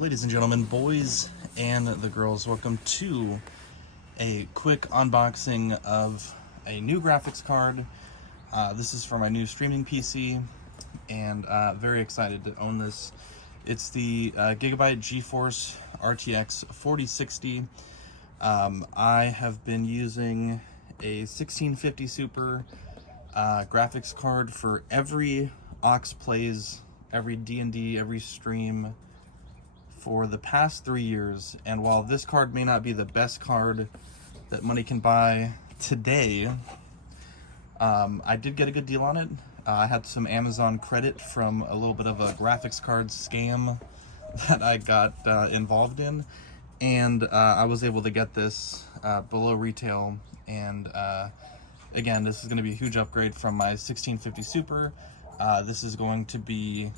Ladies and gentlemen, boys and the girls, welcome to a quick unboxing of a new graphics card. This is for my new streaming PC, and very excited to own this. It's the GIGABYTE GeForce RTX 4060. I have been using a 1650 Super graphics card for every aux plays, every D&D, every stream for the past 3 years. And while this card may not be the best card that money can buy today, I did get a good deal on it. I had some Amazon credit from a little bit of a graphics card scam that I got involved in, and I was able to get this below retail. And again, this is going to be a huge upgrade from my 1650 Super. This is going to be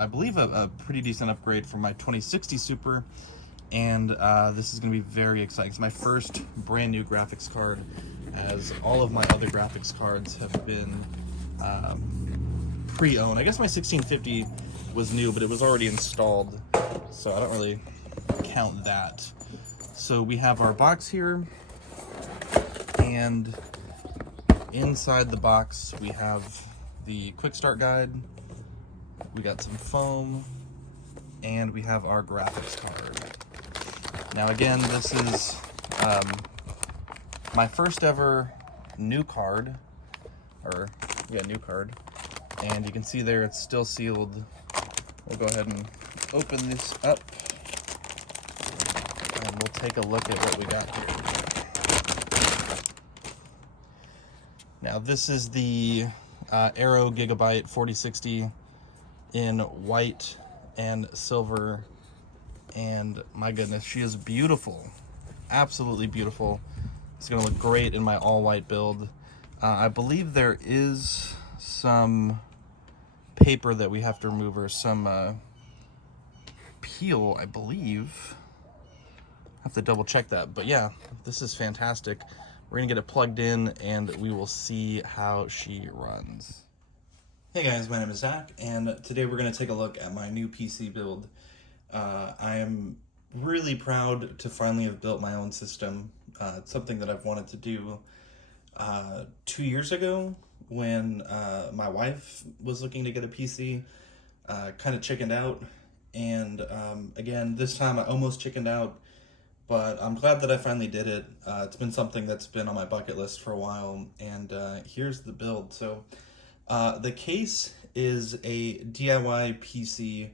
I believe a pretty decent upgrade from my 2060 Super, and this is going to be very exciting. It's my first brand new graphics card, as all of my other graphics cards have been pre-owned. I guess my 1650 was new, but it was already installed, so I don't really count that. So we have our box here, and inside the box we have the quick start guide. We got some foam, and we have our graphics card. Now again, this is my first ever new card, new card, and you can see there it's still sealed. We'll go ahead and open this up, and we'll take a look at what we got here. Now this is the Aero GIGABYTE 4060 in white and silver, and my goodness, she is beautiful, absolutely beautiful. It's gonna look great in my all white build. I believe there is some paper that we have to remove, or some peel, I believe. I have to double check that, but yeah, this is fantastic. We're gonna get it plugged in and we will see how she runs. Hey guys, my name is Zach, and today we're going to take a look at my new PC build. I am really proud to finally have built my own system. It's something that I've wanted to do 2 years ago when my wife was looking to get a PC, kind of chickened out, and again, this time I almost chickened out, but I'm glad that I finally did it. It's been something that's been on my bucket list for a while, and here's the build. So the case is a DIY PC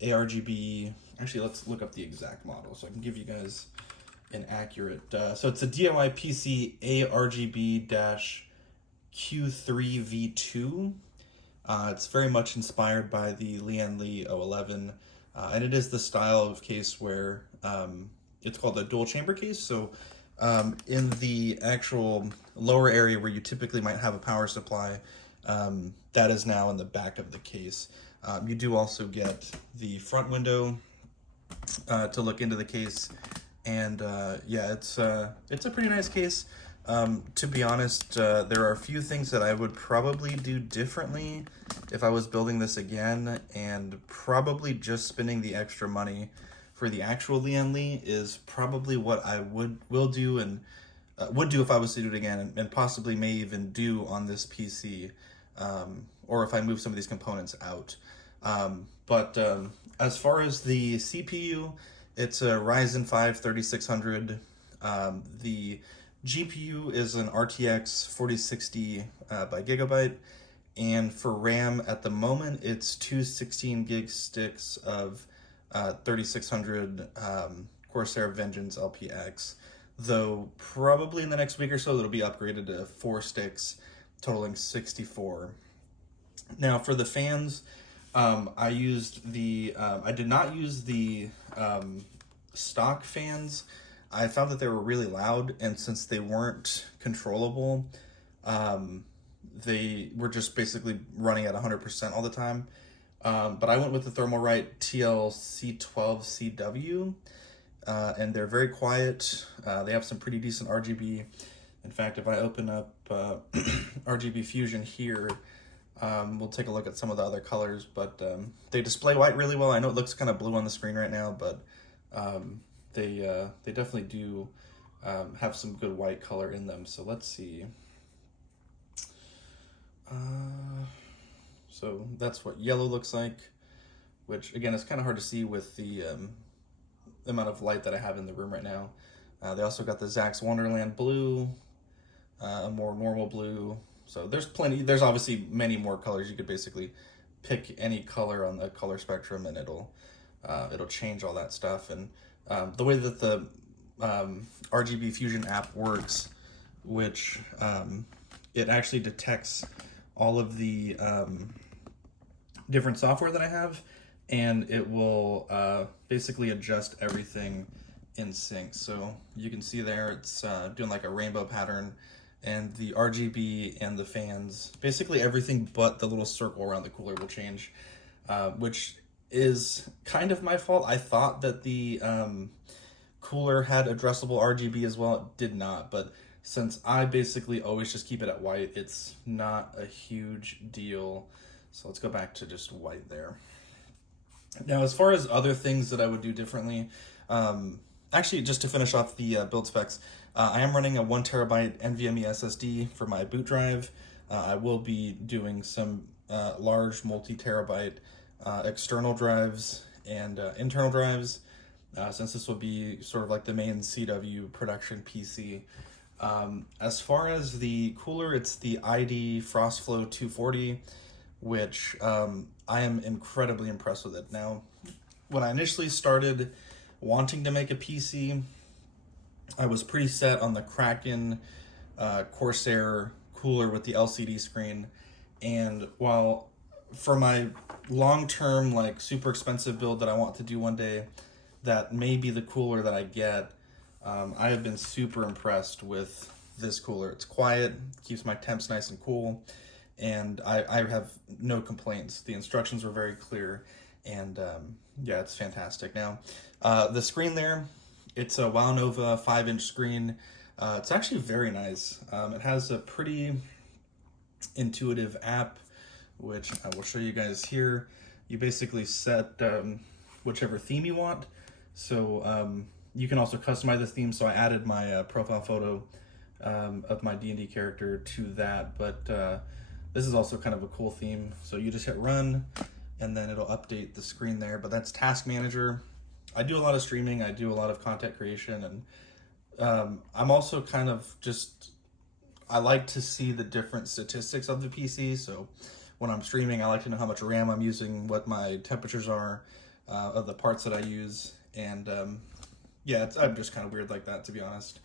ARGB. Actually, let's look up the exact model so I can give you guys an accurate. So it's a DIY PC ARGB-Q3 V2. It's very much inspired by the Lian Li 011, and it is the style of case where it's called a dual chamber case. So in the actual lower area where you typically might have a power supply, that is now in the back of the case. You do also get the front window to look into the case, and yeah, it's a pretty nice case. To be honest, there are a few things that I would probably do differently if I was building this again, and probably just spending the extra money for the actual Lian Li is probably what I will do, and would do if I was to do it again, and possibly may even do on this PC, or if I move some of these components out. But as far as the CPU, it's a Ryzen 5 3600. The GPU is an RTX 4060 by Gigabyte, and for RAM at the moment it's two 16 gig sticks of 3600 Corsair Vengeance LPX, though probably in the next week or so it'll be upgraded to 4 sticks totaling 64. Now for the fans, I did not use the stock fans. I found that they were really loud, and since they weren't controllable, they were just basically running at 100% all the time. But I went with the thermalrite TLC12CW, and they're very quiet. They have some pretty decent RGB. In fact, if I open up RGB Fusion here, We'll take a look at some of the other colors, but they display white really well. I know it looks kind of blue on the screen right now, but they definitely do have some good white color in them. So let's see. So that's what yellow looks like, which again is kind of hard to see with the amount of light that I have in the room right now. They also got the Zax Wonderland blue, a more normal blue. So there's obviously many more colors. You could basically pick any color on the color spectrum and it'll change all that stuff. And the way that the RGB Fusion app works, which it actually detects all of the different software that I have, and it will basically adjust everything in sync. So you can see there it's doing like a rainbow pattern, and the RGB and the fans, basically everything but the little circle around the cooler will change, which is kind of my fault. I thought that the cooler had addressable RGB as well. It did not, but since I basically always just keep it at white, it's not a huge deal. So let's go back to just white there. Now, as far as other things that I would do differently, actually, just to finish off the build specs, I am running a 1 terabyte NVMe SSD for my boot drive. I will be doing some large multi-terabyte external drives and internal drives, since this will be sort of like the main CW production PC. As far as the cooler, it's the ID FrostFlow 240, which I am incredibly impressed with it. Now, when I initially started wanting to make a PC, I was pretty set on the Kraken Corsair cooler with the LCD screen, and while for my long-term, like, super expensive build that I want to do one day, that may be the cooler that I get, I have been super impressed with this cooler. It's quiet, keeps my temps nice and cool, and I have no complaints. The instructions were very clear, and yeah, it's fantastic. Now, the screen there, it's a WowNova 5-inch screen. It's actually very nice. It has a pretty intuitive app, which I will show you guys here. You basically set whichever theme you want. So you can also customize the theme. So I added my profile photo of my D&D character to that, but this is also kind of a cool theme. So you just hit run, and then it'll update the screen there. But that's Task Manager. I do a lot of streaming, I do a lot of content creation, and I'm also kind of just, I like to see the different statistics of the PC. So when I'm streaming, I like to know how much RAM I'm using, what my temperatures are of the parts that I use, and yeah, I'm just kind of weird like that, to be honest.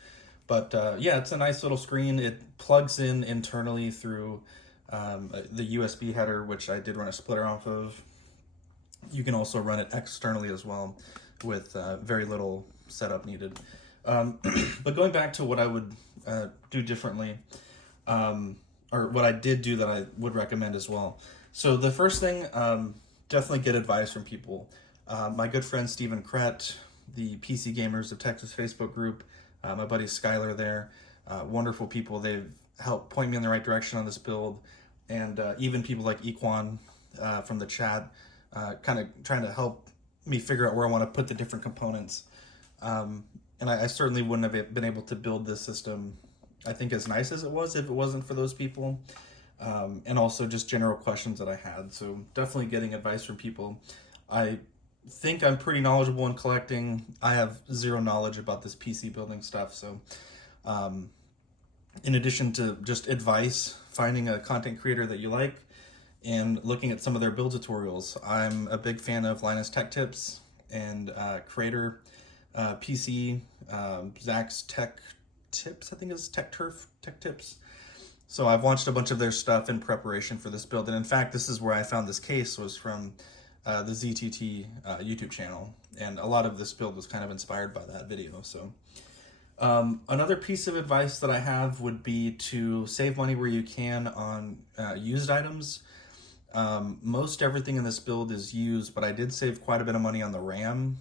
But yeah, it's a nice little screen. It plugs in internally through the USB header, which I did run a splitter off of. You can also run it externally as well, with very little setup needed. But going back to what I would do differently, or what I did do that I would recommend as well. So the first thing, definitely get advice from people. My good friend Stephen Krett, the PC Gamers of Texas Facebook group, my buddy Skylar there, wonderful people. They've helped point me in the right direction on this build, and even people like Equan from the chat, kind of trying to help me figure out where I want to put the different components. And I certainly wouldn't have been able to build this system, I think, as nice as it was if it wasn't for those people. And also just general questions that I had. So definitely getting advice from people. I think I'm pretty knowledgeable in collecting. I have zero knowledge about this PC building stuff. So in addition to just advice, finding a content creator that you like, and looking at some of their build tutorials. I'm a big fan of Linus Tech Tips and Creator PC, Zach's Tech Tips, I think is Tech Tips. So I've watched a bunch of their stuff in preparation for this build. And in fact, this is where I found this case, was from the ZTT YouTube channel. And a lot of this build was kind of inspired by that video. So another piece of advice that I have would be to save money where you can on used items. Most everything in this build is used, but I did save quite a bit of money on the RAM.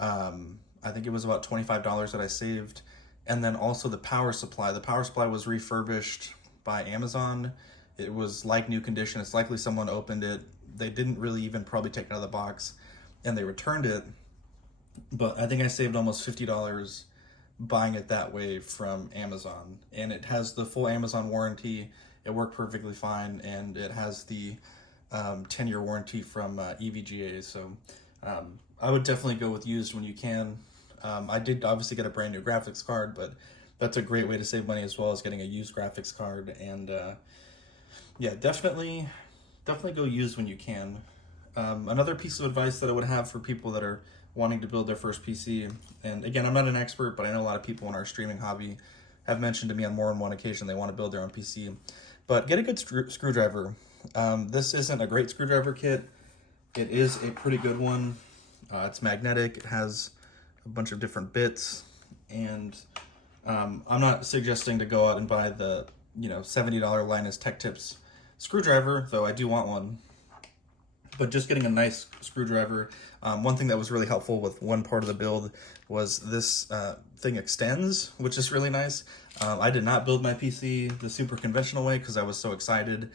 I think it was about $25 that I saved. And then also the power supply. The power supply was refurbished by Amazon. It was like new condition. It's likely someone opened it. They didn't really even probably take it out of the box, and they returned it. But I think I saved almost $50 buying it that way from Amazon. And it has the full Amazon warranty. It worked perfectly fine, and it has the 10-year warranty from EVGA. So I would definitely go with used when you can. I did obviously get a brand new graphics card, but that's a great way to save money as well as getting a used graphics card. And yeah, definitely go used when you can. Another piece of advice that I would have for people that are wanting to build their first PC, and again, I'm not an expert, but I know a lot of people in our streaming hobby have mentioned to me on more than one occasion they want to build their own PC. But get a good screwdriver. This isn't a great screwdriver kit. It is a pretty good one. It's magnetic. It has a bunch of different bits, and I'm not suggesting to go out and buy the $70 Linus Tech Tips screwdriver, though I do want one. But just getting a nice screwdriver. One thing that was really helpful with one part of the build was this thing extends, which is really nice. I did not build my PC the super conventional way because I was so excited.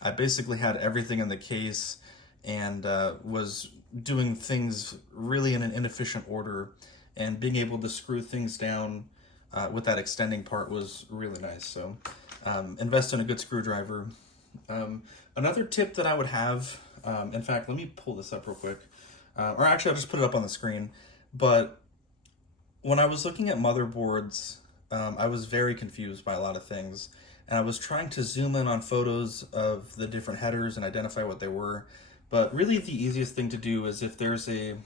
I basically had everything in the case and was doing things really in an inefficient order, and being able to screw things down with that extending part was really nice. So invest in a good screwdriver. Another tip that I would have, in fact, let me pull this up real quick. Or actually, I'll just put it up on the screen. But when I was looking at motherboards, I was very confused by a lot of things. And I was trying to zoom in on photos of the different headers and identify what they were. But really the easiest thing to do is if there's a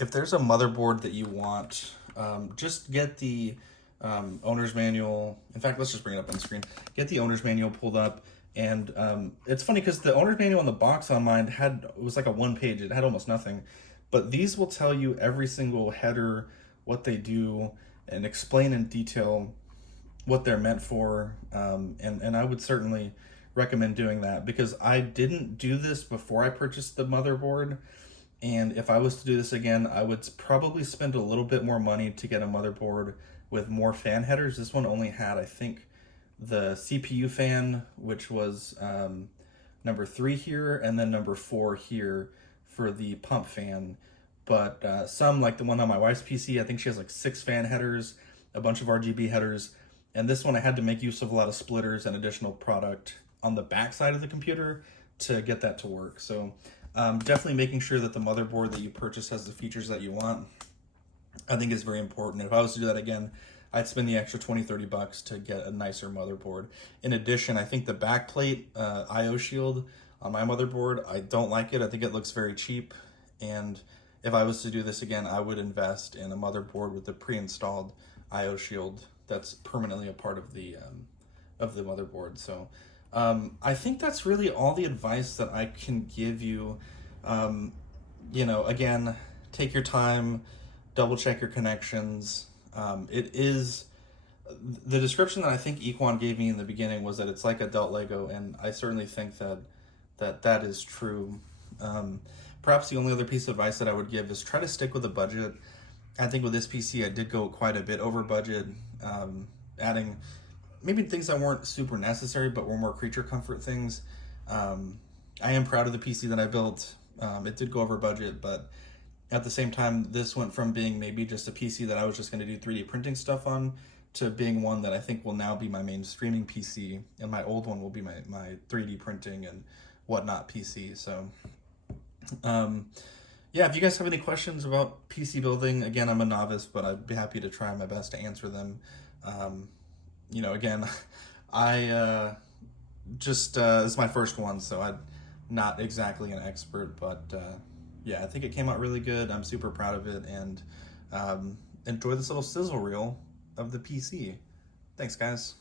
motherboard that you want, just get the owner's manual. In fact, let's just bring it up on the screen. Get the owner's manual pulled up. And it's funny because the owner's manual on the box on mine was like a one-page. It had almost nothing. But these will tell you every single header, what they do, and explain in detail what they're meant for. And I would certainly recommend doing that, because I didn't do this before I purchased the motherboard. And if I was to do this again, I would probably spend a little bit more money to get a motherboard with more fan headers. This one only had, I think, the CPU fan, which was number 3 here, and then number 4 here for the pump fan. But some, like the one on my wife's PC, I think she has like 6 fan headers, a bunch of RGB headers, and this one I had to make use of a lot of splitters and additional product on the back side of the computer to get that to work. So definitely making sure that the motherboard that you purchase has the features that you want, I think, is very important. If I was to do that again, I'd spend the extra $20-30 to get a nicer motherboard. In addition, I think the backplate IO shield on my motherboard, I don't like it. I think it looks very cheap. And if I was to do this again, I would invest in a motherboard with the pre-installed IO shield that's permanently a part of the motherboard. So I think that's really all the advice that I can give you. Again, take your time, double check your connections. It is, the description that I think Equan gave me in the beginning was that it's like adult Lego, and I certainly think that is true. Perhaps the only other piece of advice that I would give is try to stick with a budget. I think with this PC, I did go quite a bit over budget, adding maybe things that weren't super necessary, but were more creature comfort things. I am proud of the PC that I built. It did go over budget, but at the same time, this went from being maybe just a PC that I was just going to do 3D printing stuff on to being one that I think will now be my main streaming PC, and my old one will be my 3D printing and whatnot PC. So, yeah, if you guys have any questions about PC building, again, I'm a novice, but I'd be happy to try my best to answer them. Again, I this is my first one, so I'm not exactly an expert, but yeah, I think it came out really good. I'm super proud of it, and enjoy this little sizzle reel of the PC. Thanks, guys.